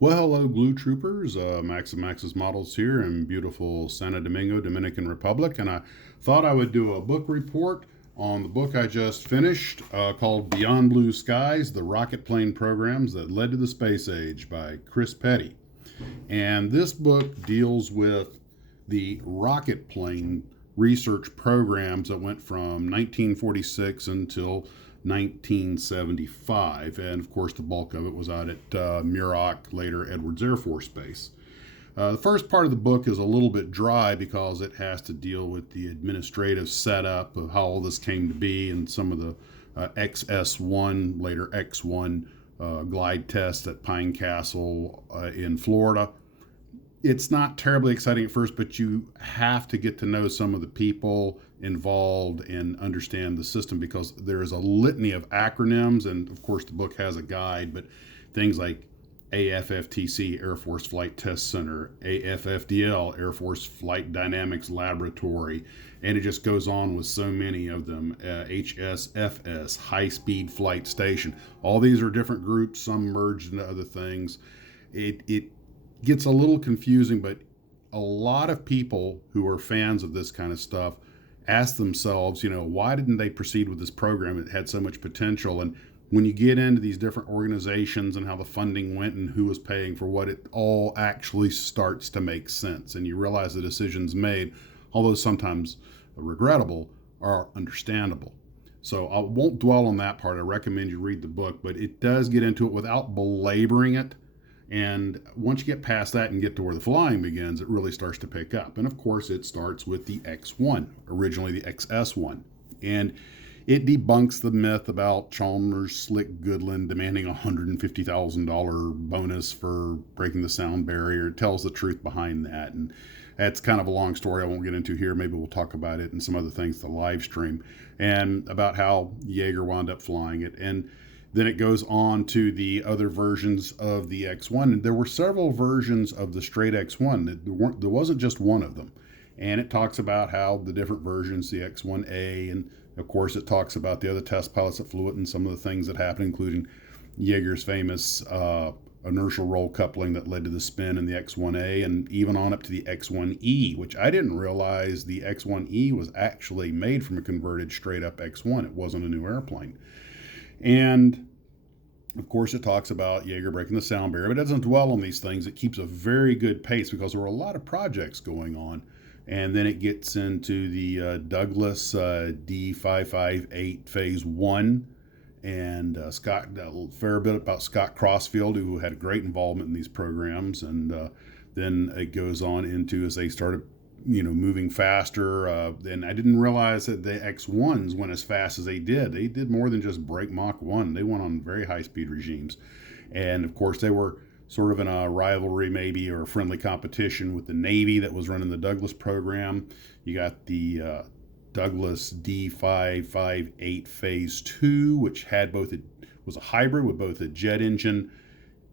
Well, hello, Blue Troopers. Max and Max's Models here in beautiful Santo Domingo, Dominican Republic. And I thought I would do a book report on the book I just finished called Beyond Blue Skies, The Rocket Plane Programs That Led to the Space Age by Chris Petty. And this book deals with the rocket plane research programs that went from 1946 until 1975. And of course, the bulk of it was out at Muroc, later Edwards Air Force Base. The first part of the book is a little bit dry because it has to deal with the administrative setup of how all this came to be and some of the XS1, later X1 glide tests at Pine Castle in Florida. It's not terribly exciting at first, but you have to get to know some of the people involved and understand the system because there is a litany of acronyms. And of course, the book has a guide, but things like AFFTC, Air Force Flight Test Center, AFFDL, Air Force Flight Dynamics Laboratory, and it just goes on with so many of them. HSFS, High Speed Flight Station. All these are different groups, some merged into other things. It gets a little confusing, but a lot of people who are fans of this kind of stuff ask themselves, why didn't they proceed with this program? It had so much potential. And when you get into these different organizations and how the funding went and who was paying for what, it all actually starts to make sense. And you realize the decisions made, although sometimes regrettable, are understandable. So I won't dwell on that part. I recommend you read the book, but it does get into it without belaboring it. And once you get past that and get to where the flying begins, it really starts to pick up. And of course, it starts with the X1, originally the XS1. And it debunks the myth about Chalmers Slick Goodland demanding a $150,000 bonus for breaking the sound barrier. It tells the truth behind that. And that's kind of a long story I won't get into here. Maybe we'll talk about it and some other things to live stream and about how Yeager wound up flying it. And then it goes on to the other versions of the X1. And there were several versions of the straight X1. There wasn't just one of them. And it talks about how the different versions, the X1A, and of course it talks about the other test pilots that flew it and some of the things that happened, including Yeager's famous inertial roll coupling that led to the spin in the X1A, and even on up to the X1E, which I didn't realize the X1E was actually made from a converted straight up X1. It wasn't a new airplane. And of course, it talks about Yeager breaking the sound barrier, but it doesn't dwell on these things. It keeps a very good pace because there were a lot of projects going on. And then it gets into the Douglas D558 Phase 1 and a fair bit about Scott Crossfield, who had a great involvement in these programs. And then it goes on into as they started moving faster. And I didn't realize that the X1s went as fast as they did. They did more than just break Mach 1. They went on very high speed regimes. And of course, they were sort of in a rivalry maybe or a friendly competition with the Navy that was running the Douglas program. You got the Douglas D558 Phase 2, which had was a hybrid with both a jet engine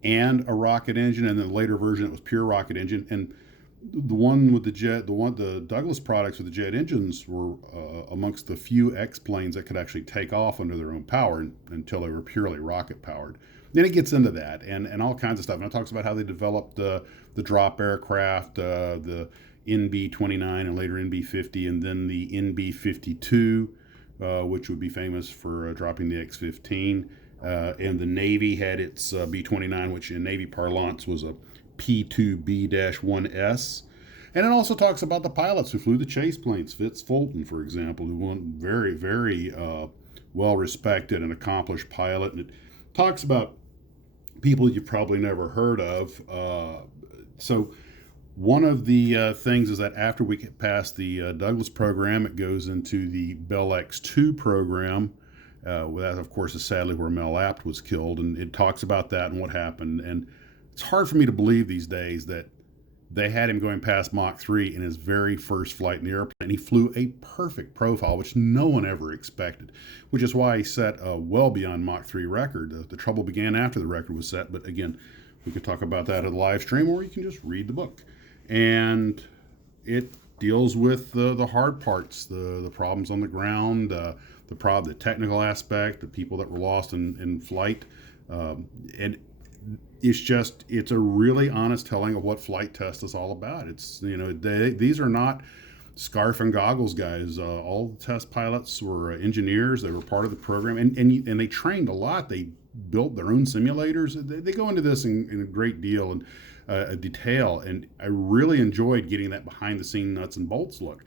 and a rocket engine, and then the later version it was pure rocket engine. And the one with the Douglas products with the jet engines were amongst the few X planes that could actually take off under their own power until they were purely rocket powered. Then it gets into that and all kinds of stuff. And it talks about how they developed the drop aircraft, the NB-29 and later NB-50, and then the NB-52, which would be famous for dropping the X-15. And the Navy had its B-29, which in Navy parlance was a P2B-1S. And it also talks about the pilots who flew the chase planes. Fitz Fulton, for example, who was very, very well-respected and accomplished pilot. And it talks about people you've probably never heard of. So one of the things is that after we get past the Douglas program, it goes into the Bell X-2 program. That, of course, is sadly where Mel Abt was killed. And it talks about that and what happened. And it's hard for me to believe these days that they had him going past Mach 3 in his very first flight in the airplane. He flew a perfect profile, which no one ever expected, which is why he set a well beyond Mach 3 record. The trouble began after the record was set, but again, we could talk about that at the live stream, or you can just read the book. And it deals with the hard parts, the problems on the ground, the technical aspect, the people that were lost in flight. And it's a really honest telling of what flight test is all about. It's, these are not scarf and goggles guys. All the test pilots were engineers. They were part of the program, and they trained a lot. They built their own simulators. They go into this in a great deal and detail, and I really enjoyed getting that behind the scene nuts and bolts look.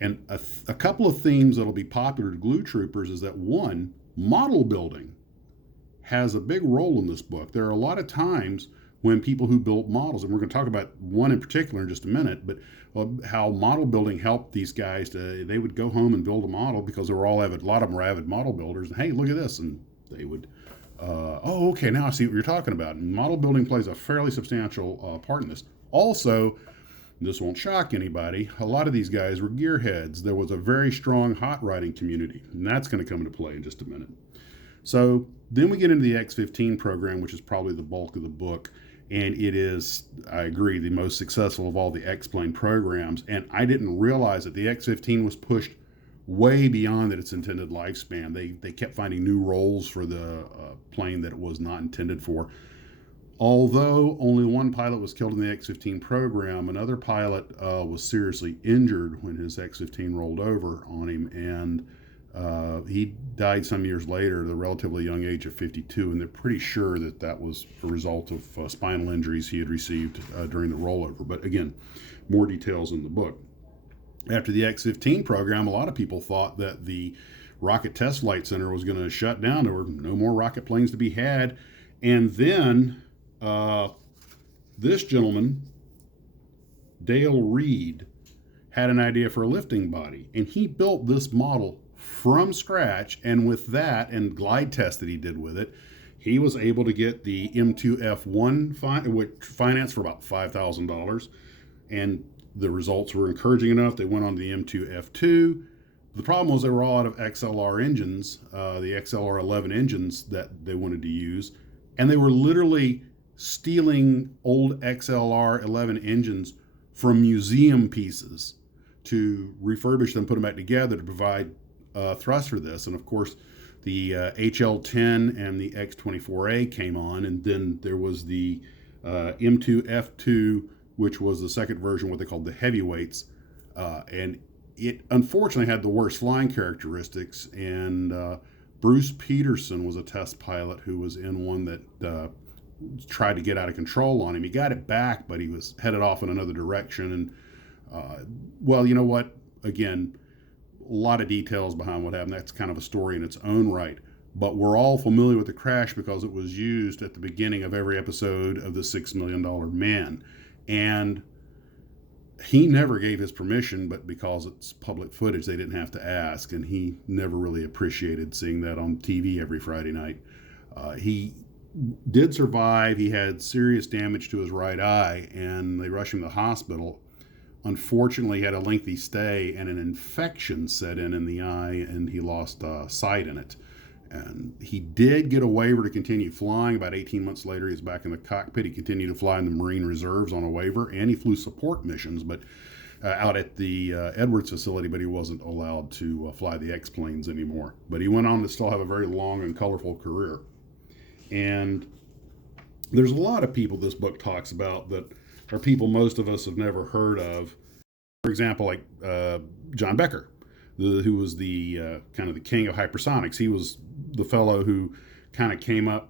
And a couple of themes that'll be popular to Glue Troopers is that, one, model building has a big role in this book. There are a lot of times when people who built models, and we're going to talk about one in particular in just a minute, but how model building helped these guys they would go home and build a model because they were all avid, a lot of them were avid model builders. And hey, look at this. And they would, oh, okay, now I see what you're talking about. And model building plays a fairly substantial part in this. Also, this won't shock anybody, a lot of these guys were gearheads. There was a very strong hot rodding community, and that's going to come into play in just a minute. So then we get into the X-15 program, which is probably the bulk of the book. And it is, I agree, the most successful of all the X-plane programs. And I didn't realize that the X-15 was pushed way beyond its intended lifespan. They kept finding new roles for the plane that it was not intended for. Although only one pilot was killed in the X-15 program, another pilot was seriously injured when his X-15 rolled over on him, and he died some years later at a relatively young age of 52, and they're pretty sure that that was a result of spinal injuries he had received during the rollover. But again, more details in the book. After the X-15 program, a lot of people thought that the Rocket Test Flight Center was going to shut down. There were no more rocket planes to be had. And then this gentleman, Dale Reed, had an idea for a lifting body, and he built this model from scratch. And with that and glide test that he did with it, he was able to get the M2F1 financed for about $5,000. And the results were encouraging enough. They went on to the M2F2. The problem was they were all out of XLR engines, the XLR 11 engines that they wanted to use. And they were literally stealing old XLR 11 engines from museum pieces to refurbish them, put them back together to provide thrust for this. And of course, the HL10 and the X24A came on, and then there was the M2F2, which was the second version, what they called the heavyweights. And it unfortunately had the worst flying characteristics. And Bruce Peterson was a test pilot who was in one that tried to get out of control on him. He got it back, but he was headed off in another direction. And well, you know what? Again, a lot of details behind what happened. That's kind of a story in its own right. But we're all familiar with the crash because it was used at the beginning of every episode of The $6 Million Man. And he never gave his permission, but because it's public footage, they didn't have to ask. And he never really appreciated seeing that on TV every Friday night. He did survive. He had serious damage to his right eye, and they rushed him to the hospital. Unfortunately, he had a lengthy stay, and an infection set in the eye, and he lost sight in it. And he did get a waiver to continue flying. About 18 months later, he was back in the cockpit. He continued to fly in the Marine Reserves on a waiver, and he flew support missions, but out at the Edwards facility, but he wasn't allowed to fly the X-planes anymore. But he went on to still have a very long and colorful career. And there's a lot of people this book talks about that are people most of us have never heard of. For example, like John Becker, who was the kind of the king of hypersonics. He was the fellow who kind of came up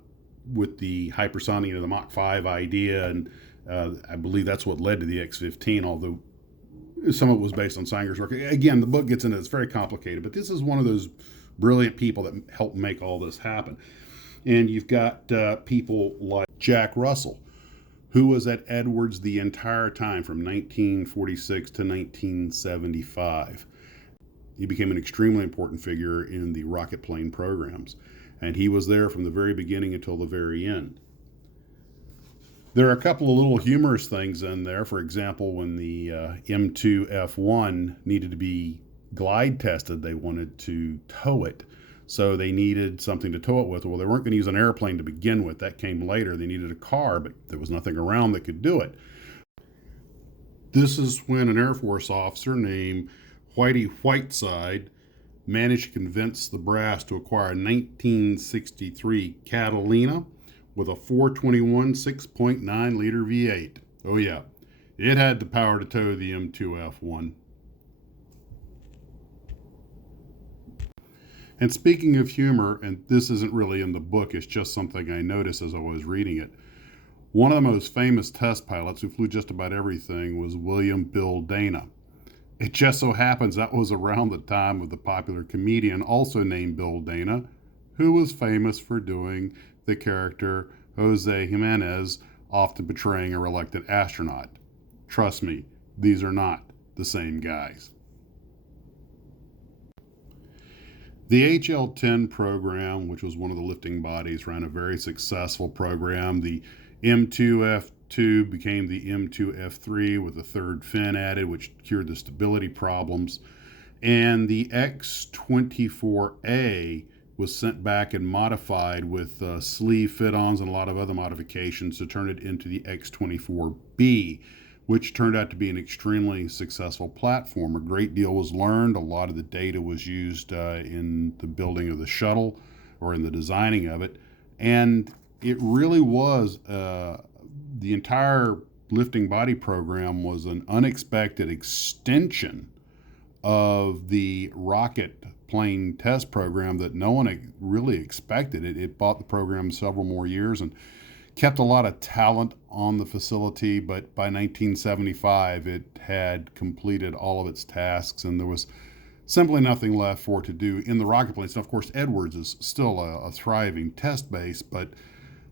with the hypersonic, the Mach 5 idea, and I believe that's what led to the X-15, although some of it was based on Sanger's work. Again, the book gets into it. It's very complicated, but this is one of those brilliant people that helped make all this happen. And you've got people like Jack Russell, who was at Edwards the entire time from 1946 to 1975. He became an extremely important figure in the rocket plane programs, and he was there from the very beginning until the very end. There are a couple of little humorous things in there. For example, when the M2F1 needed to be glide tested, they wanted to tow it. So they needed something to tow it with. Well, they weren't going to use an airplane to begin with. That came later. They needed a car, but there was nothing around that could do it. This is when an Air Force officer named Whitey Whiteside managed to convince the brass to acquire a 1963 Catalina, with a 421 6.9 liter V8. Oh, yeah, it had the power to tow the M2F1. And speaking of humor, and this isn't really in the book, it's just something I noticed as I was reading it. One of the most famous test pilots who flew just about everything was William Bill Dana. It just so happens that was around the time of the popular comedian also named Bill Dana, who was famous for doing the character Jose Jimenez, often portraying a reluctant astronaut. Trust me, these are not the same guys. The HL-10 program, which was one of the lifting bodies, ran a very successful program. The M2F2 became the M2F3 with a third fin added, which cured the stability problems. And the X-24A was sent back and modified with sleeve fit-ons and a lot of other modifications to turn it into the X-24B, which turned out to be an extremely successful platform. A great deal was learned. A lot of the data was used in the building of the shuttle or in the designing of it. And it really was, the entire lifting body program was an unexpected extension of the rocket plane test program that no one really expected. It bought the program several more years and kept a lot of talent on the facility, but by 1975 it had completed all of its tasks and there was simply nothing left for it to do in the rocket planes. Now, of course, Edwards is still a thriving test base, but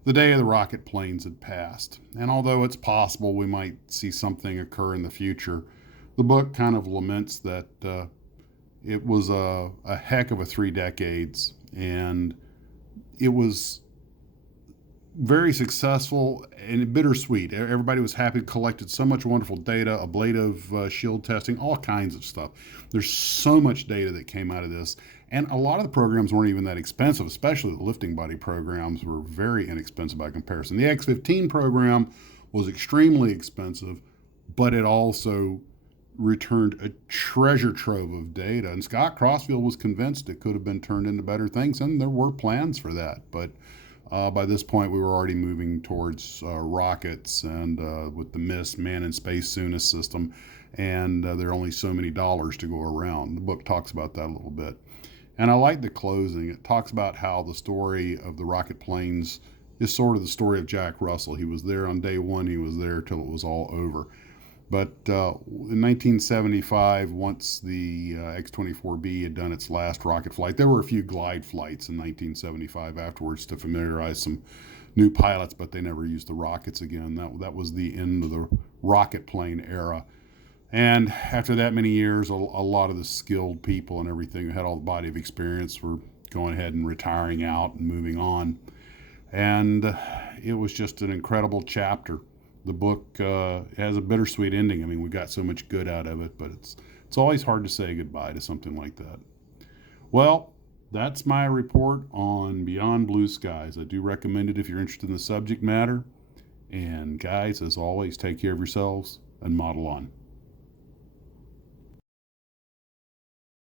the day of the rocket planes had passed. And although it's possible we might see something occur in the future, the book kind of laments that it was a heck of a 3 decades, and it was very successful and bittersweet. Everybody was happy, collected so much wonderful data, ablative shield testing, all kinds of stuff. There's so much data that came out of this. And a lot of the programs weren't even that expensive, especially the lifting body programs were very inexpensive by comparison. The X-15 program was extremely expensive, but it also returned a treasure trove of data. And Scott Crossfield was convinced it could have been turned into better things, and there were plans for that. But by this point, we were already moving towards rockets and with the MISS, Man in Space Soonest system, and there are only so many dollars to go around. The book talks about that a little bit. And I like the closing. It talks about how the story of the rocket planes is sort of the story of Jack Russell. He was there on day one. He was there till it was all over. But in 1975, once the X-24B had done its last rocket flight, there were a few glide flights in 1975 afterwards to familiarize some new pilots, but they never used the rockets again. That was the end of the rocket plane era. And after that many years, a lot of the skilled people and everything who had all the body of experience were going ahead and retiring out and moving on. And it was just an incredible chapter. The book has a bittersweet ending. I mean, we got so much good out of it, but it's always hard to say goodbye to something like that. Well, that's my report on Beyond Blue Skies. I do recommend it if you're interested in the subject matter. And guys, as always, take care of yourselves and model on.